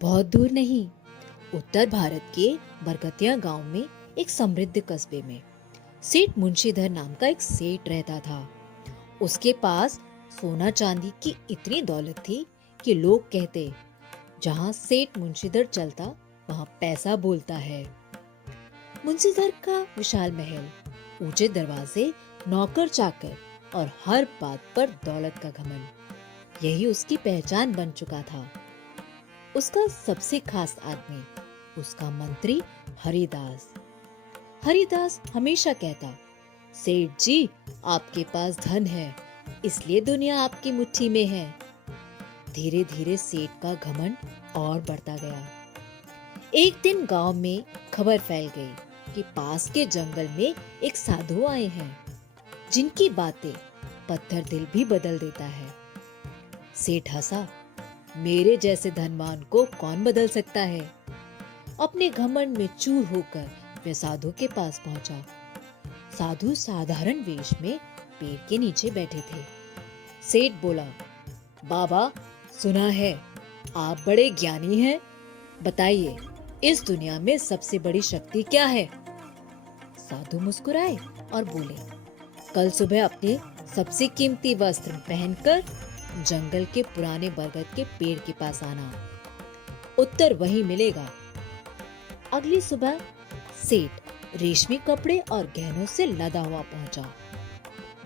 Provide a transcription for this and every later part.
बहुत दूर नहीं, उत्तर भारत के बरगतिया गांव में एक समृद्ध कस्बे में सेठ मुंशीधर नाम का एक सेठ रहता था। उसके पास सोना चांदी की इतनी दौलत थी कि लोग कहते, जहां सेठ मुंशीधर चलता वहां पैसा बोलता है। मुंशीधर का विशाल महल, ऊंचे दरवाजे, नौकर चाकर और हर बात पर दौलत का घमंड, यही उसकी पहचान बन चुका था। उसका सबसे खास आदमी, उसका मंत्री हरिदास। हरिदास हमेशा कहता, सेठ जी, आपके पास धन है, इसलिए दुनिया आपकी मुट्ठी में है। धीरे धीरे सेठ का घमंड और बढ़ता गया। एक दिन गांव में खबर फैल गई कि पास के जंगल में एक साधु आए हैं, जिनकी बातें पत्थर दिल भी बदल देता है। सेठ हंसा, मेरे जैसे धनवान को कौन बदल सकता है। अपने घमंड में चूर होकर वह साधु के पास पहुंचा। साधु साधारण वेश में पेड़ के नीचे बैठे थे। सेठ बोला, बाबा, सुना है आप बड़े ज्ञानी हैं, बताइए इस दुनिया में सबसे बड़ी शक्ति क्या है। साधु मुस्कुराए और बोले, कल सुबह अपने सबसे कीमती वस्त्र पहनकर जंगल के पुराने बरगद के पेड़ के पास आना, उत्तर वहीं मिलेगा। अगली सुबह सेठ रेशमी कपड़े और गहनों से लदा हुआ पहुंचा।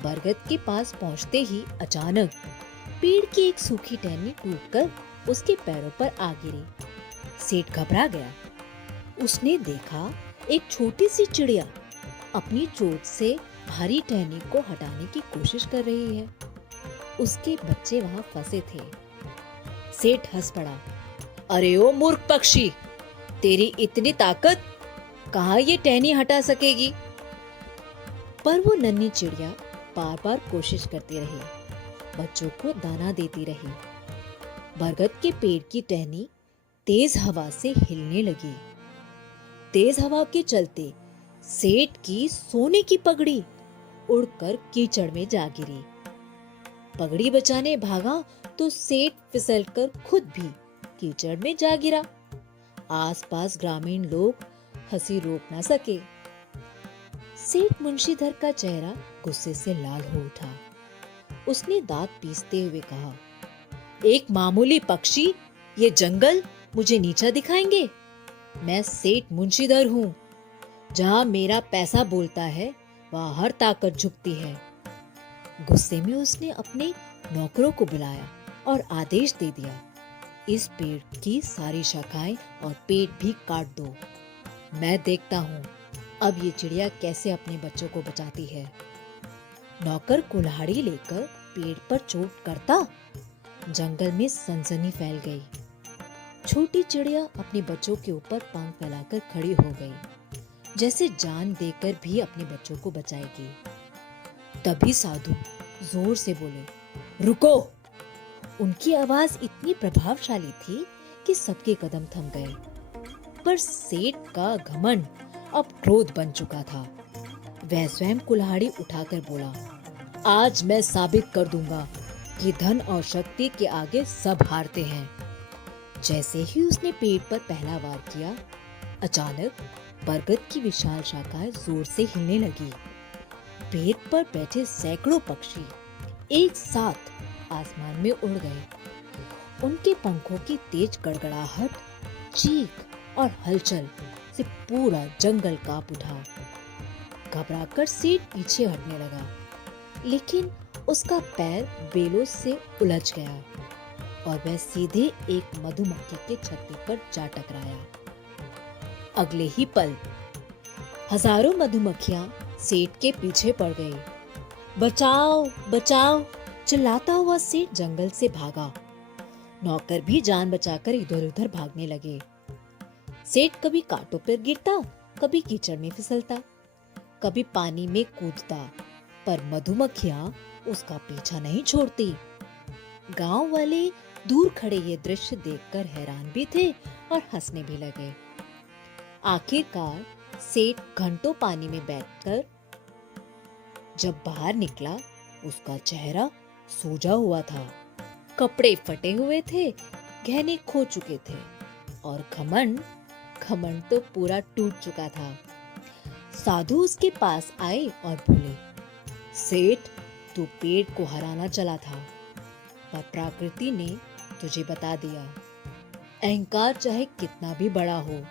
बरगद के पास पहुंचते ही अचानक पेड़ की एक सूखी टहनी टूटकर उसके पैरों पर आ गिरी। सेठ घबरा गया। उसने देखा एक छोटी सी चिड़िया अपनी चोंच से भारी टहनी को हटाने की कोशिश कर रही है। उसके बच्चे वहां फंसे थे। सेठ हंस पड़ा, अरे ओ मूर्ख पक्षी, तेरी इतनी ताकत, कहाँ ये टहनी हटा सकेगी। पर वो नन्ही चिड़िया बार बार कोशिश करती रही, बच्चों को दाना देती रही। बरगद के पेड़ की टहनी तेज हवा से हिलने लगी। तेज हवा के चलते सेठ की सोने की पगड़ी उड़कर कीचड़ में जा गिरी। पगड़ी बचाने भागा तो सेठ फिसलकर खुद भी कीचड़ में जा गिरा। आसपास ग्रामीण लोग हंसी रोक ना सके। सेठ मुंशीधर का चेहरा गुस्से से लाल हो उठा। उसने दांत पीसते हुए कहा, एक मामूली पक्षी ये जंगल मुझे नीचा दिखाएंगे? मैं सेठ मुंशीधर हूँ। जहाँ मेरा पैसा बोलता है वहाँ हर ताकत झुकती है। गुस्से में उसने अपने नौकरों को बुलाया और आदेश दे दिया, इस पेड़ की सारी शाखाएं और पेड़ भी काट दो। मैं देखता हूँ अब ये चिड़िया कैसे अपने बच्चों को बचाती है। नौकर कुल्हाड़ी लेकर पेड़ पर चोट करता, जंगल में सनसनी फैल गई। छोटी चिड़िया अपने बच्चों के ऊपर पंख फैलाकर खड़ी हो गई, जैसे जान देकर भी अपने बच्चों को बचाएगी। तभी साधु जोर से बोले, रुको। उनकी आवाज इतनी प्रभावशाली थी कि सबके कदम थम गए। पर सेठ का घमंड अब क्रोध बन चुका था। वह स्वयं कुल्हाड़ी उठाकर बोला, आज मैं साबित कर दूंगा कि धन और शक्ति के आगे सब हारते हैं। जैसे ही उसने पेड़ पर पहला वार किया, अचानक बरगद की विशाल शाखाएं जोर से हिलने लगी। पेड़ पर बैठे सैकड़ों पक्षी एक साथ आसमान में उड़ गए। उनके पंखों की तेज गड़गड़ाहट, चीख और हलचल से पूरा जंगल कांप उठा। घबराकर सेठ पीछे हटने लगा, लेकिन उसका पैर बेलों से उलझ गया और वह सीधे एक मधुमक्खी के छत्ते पर जा टकराया। अगले ही पल हजारों मधुमक्खियां सेठ के पीछे पड़ गई। बचाओ बचाओ, चिल्लाता हुआ सेठ जंगल से भागा। नौकर भी जान बचाकर इधर उधर भागने लगे। सेठ कभी कांटों पर गिरता, कभी कीचड़ में फिसलता, कभी पानी में कूदता, पर मधुमक्खियां उसका पीछा नहीं छोड़ती। गांव वाले दूर खड़े ये दृश्य देखकर हैरान भी थे और हंसने भी लगे। आखिरकार सेठ घंटों पानी में बैठकर जब बाहर निकला, उसका चेहरा सूजा हुआ था, कपड़े फटे हुए थे, गहने खो चुके थे और घमंड घमंड तो पूरा टूट चुका था। साधु उसके पास आए और बोले, सेठ, तू पेड़ को हराना चला था, पर प्रकृति ने तुझे बता दिया, अहंकार चाहे कितना भी बड़ा हो,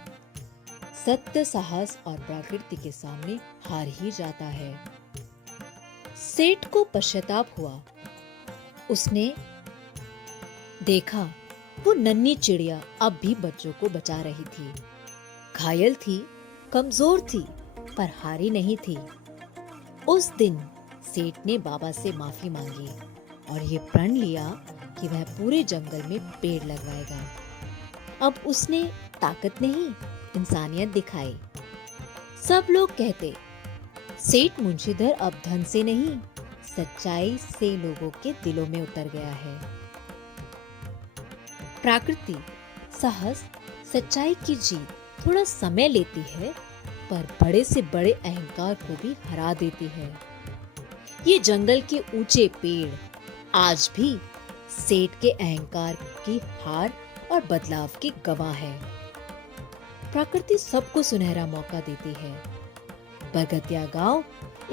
सत्य, साहस और प्रकृति के सामने हार ही जाता है। सेठ को पश्चाताप हुआ। उसने देखा वो नन्ही चिड़िया अब भी बच्चों को बचा रही थी। घायल थी, कमजोर थी, पर हारी नहीं थी। उस दिन सेठ ने बाबा से माफी मांगी और ये प्रण लिया कि वह पूरे जंगल में पेड़ लगवाएगा। अब उसने ताकत नहीं, इंसानियत दिखाई। सब लोग कहते, सेठ मुंशीधर अब धन से नहीं, सच्चाई से लोगों के दिलों में उतर गया है। प्रकृति, साहस, सच्चाई की जीत थोड़ा समय लेती है, पर बड़े से बड़े अहंकार को भी हरा देती है। ये जंगल के ऊंचे पेड़ आज भी सेठ के अहंकार की हार और बदलाव के गवाह है। प्रकृति सबको सुनहरा मौका देती है। बरगतिया गांव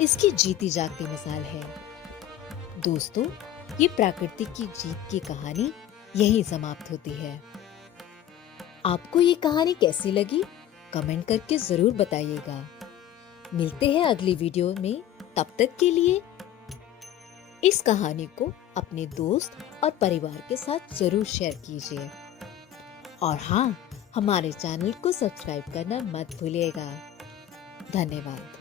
इसकी जीती जागती मिसाल है। दोस्तों, ये प्रकृति की जीत की कहानी यहीं समाप्त होती है। आपको ये कहानी कैसी लगी? कमेंट करके जरूर बताइएगा। मिलते हैं अगली वीडियो में, तब तक के लिए इस कहानी को अपने दोस्त और परिवार के साथ जरूर शेयर कीजिए। और हाँ, हमारे चैनल को सब्सक्राइब करना मत भूलिएगा। धन्यवाद।